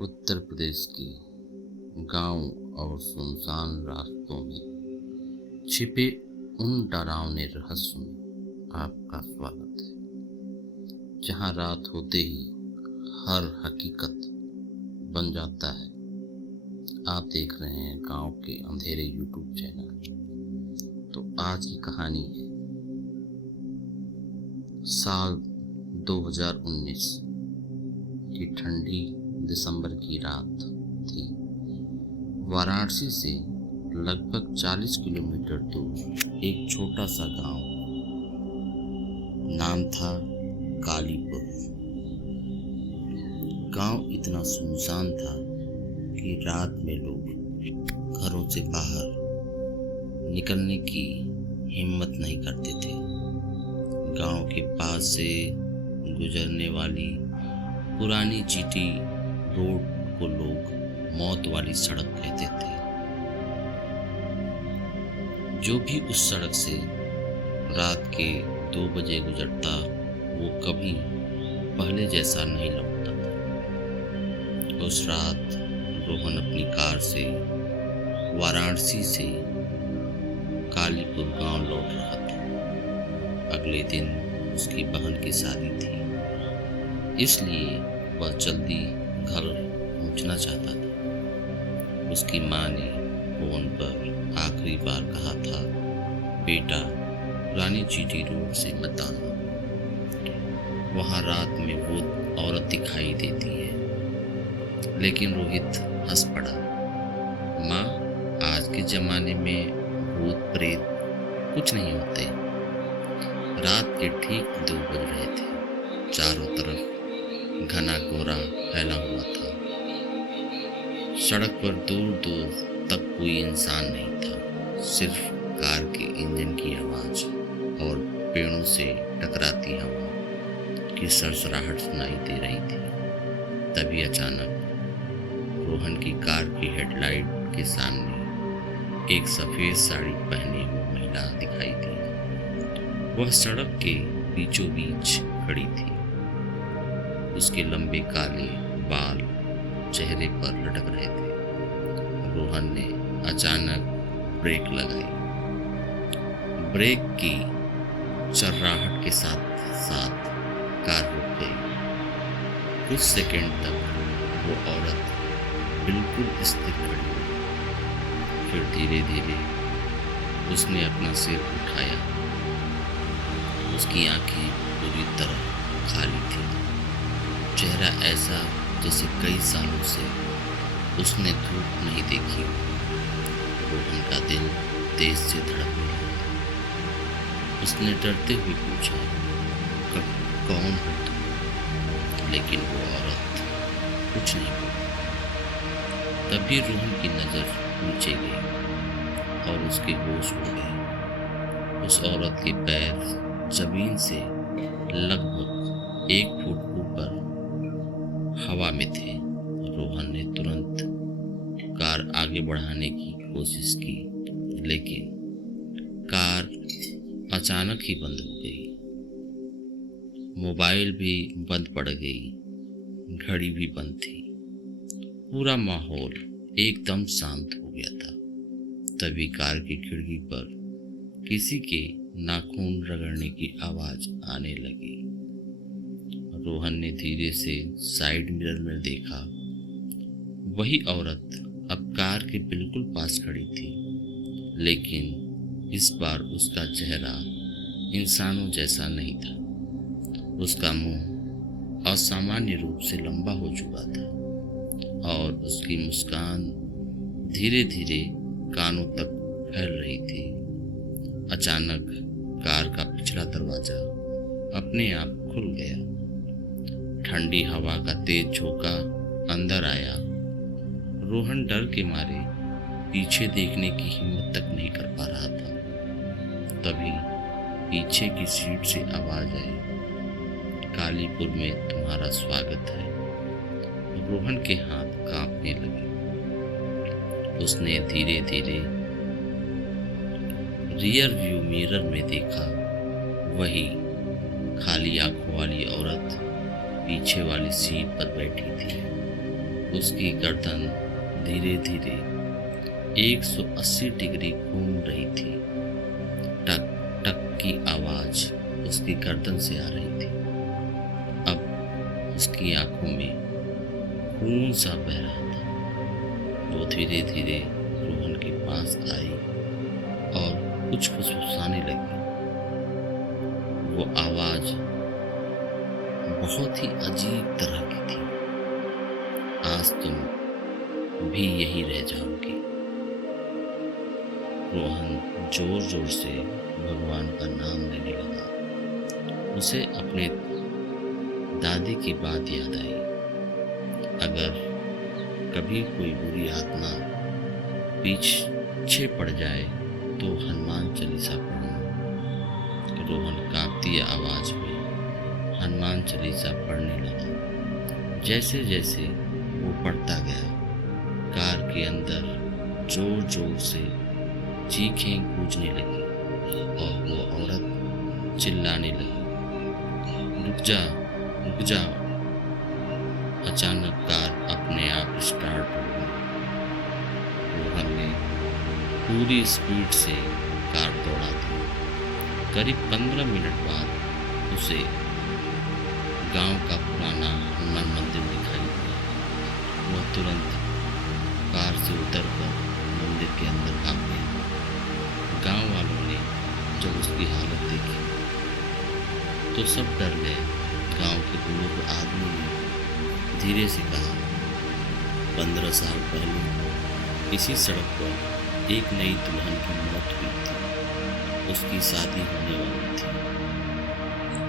उत्तर प्रदेश के गांव और सुनसान रास्तों में छिपे उन डरावने रहस्यों में आपका स्वागत है, जहां रात होते ही हर हकीकत बन जाता है। आप देख रहे हैं गांव के अंधेरे यूट्यूब चैनल। तो आज की कहानी है साल 2019 की ठंडी दिसंबर की रात थी। वाराणसी से लगभग 40 किलोमीटर दूर एक छोटा सा गांव, नाम था कालीपुर। गांव इतना सुनसान था कि रात में लोग घरों से बाहर निकलने की हिम्मत नहीं करते थे। गांव के पास से गुजरने वाली पुरानी जीटी रोड को लोग मौत वाली सड़क कहते थे। जो भी उस सड़क से रात के 2 बजे गुजरता वो कभी पहले जैसा नहीं लौटता था। उस रात रोहन अपनी कार से वाराणसी से कालीपुर गांव लौट रहा था। अगले दिन उसकी बहन की शादी थी, इसलिए वह जल्दी घर पहुंचना चाहता था। उसकी माँ ने फोन पर आखिरी बार कहा था, बेटा पुरानी जीटी रोड से मत आना, वहां रात में वो औरत दिखाई देती है। लेकिन रोहित हंस पड़ा। माँ, आज के जमाने में भूत प्रेत कुछ नहीं होते। रात के ठीक 2 बज रहे थे। चारों तरफ घना कोहरा फैला हुआ था। सड़क पर दूर दूर तक कोई इंसान नहीं था, सिर्फ कार के इंजन की आवाज और पेड़ों से टकराती हवा की सरसराहट सुनाई दे रही थी। तभी अचानक रोहन की कार की हेडलाइट के सामने एक सफेद साड़ी पहने हुई महिला दिखाई दी। वह सड़क के बीचों बीच खड़ी थी। उसके लंबे काले बाल चेहरे पर लटक रहे थे। रोहन ने अचानक ब्रेक लगाई। ब्रेक की चर्राहट के साथ साथ कार रुक गई। कुछ सेकंड तक वो औरत बिल्कुल स्थिर खड़ी हुई। फिर धीरे धीरे उसने अपना सिर उठाया। उसकी आंखें पूरी तरह खाली थी। चेहरा ऐसा जैसे कई सालों से उसने धूप नहीं देखी। रोहन का दिल तेज से धड़कने लगा। उसने डरते हुए पूछा, कौन हो तुम? लेकिन वो औरत कुछ नहीं बोली। तभी रोहन की नजर नीचे गई और उसके होश उड़ गए। उस औरत के पैर जमीन से लगभग 1 फुट ऊपर हवा में थे। रोहन ने तुरंत कार आगे बढ़ाने की कोशिश की, लेकिन कार अचानक ही बंद हो गई। मोबाइल भी बंद पड़ गई, घड़ी भी बंद थी। पूरा माहौल एकदम शांत हो गया था। तभी कार की खिड़की पर किसी के नाखून रगड़ने की आवाज आने लगी। रोहन ने धीरे से साइड मिरर में देखा। वही औरत अब कार के बिल्कुल पास खड़ी थी, लेकिन इस बार उसका चेहरा इंसानों जैसा नहीं था। उसका मुंह असामान्य रूप से लंबा हो चुका था और उसकी मुस्कान धीरे धीरे कानों तक फैल रही थी। अचानक कार का पिछला दरवाजा अपने आप खुल गया। ठंडी हवा का तेज झोंका अंदर आया। रोहन डर के मारे पीछे देखने की हिम्मत तक नहीं कर पा रहा था। तभी पीछे की सीट से आवाज आई, कालीपुर में तुम्हारा स्वागत है। रोहन के हाथ कांपने लगे। उसने धीरे धीरे रियर व्यू मिरर में देखा। वही खाली आंखों वाली औरत पीछे वाली सीट पर बैठी थी। उसकी गर्दन धीरे धीरे 180 डिग्री घूम रही थी। टक टक की आवाज उसकी गर्दन से आ रही थी। अब उसकी आंखों में खून सा बह रहा था। वो धीरे धीरे रोहन के पास आई और कुछ फुसफुसाने लगी। वो आवाज बहुत ही अजीब तरह की थी। आज तुम भी यही रह जाओगी। रोहन जोर जोर से भगवान का नाम लेने लगा। उसे अपने दादी की बात याद आई। अगर कभी कोई बुरी आत्मा पीछे पड़ जाए तो हनुमान चालीसा पढ़ना। रोहन कांपती आवाज में हनुमान चालीसा पढ़ने लगा। जैसे जैसे वो पढ़ता गया, कार के अंदर जोर जोर से चीखें गूंजने लगी और वो औरत चिल्लाने लगी, रुक जा रुक जा। अचानक कार अपने आप स्टार्ट हो गई। रोहन ने पूरी स्पीड से कार दौड़ा दी। करीब 15 मिनट बाद उसे गांव का पुराना हनुमान मंदिर दिखाई दिया। वह तुरंत कार से उतरकर मंदिर के अंदर भाग गया। गांव वालों ने जब उसकी हालत देखी तो सब डर गए। गांव के बुजुर्ग आदमी ने धीरे से कहा, 15 साल पहले इसी सड़क पर एक नई दुल्हन की मौत हुई थी। उसकी शादी होने वाली थी।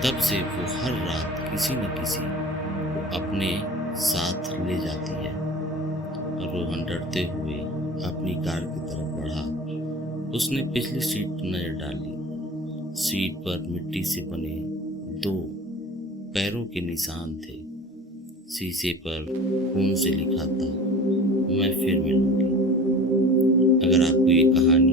तब से वो हर रात किसी न किसी को अपने साथ ले जाती है। रोहन डरते हुए अपनी कार की तरफ बढ़ा। उसने पिछली सीट पर नजर डाली। सीट पर मिट्टी से बने 2 पैरों के निशान थे। शीशे पर खून से लिखा था, मैं फिर मिलूंगी। अगर आपको ये कहानी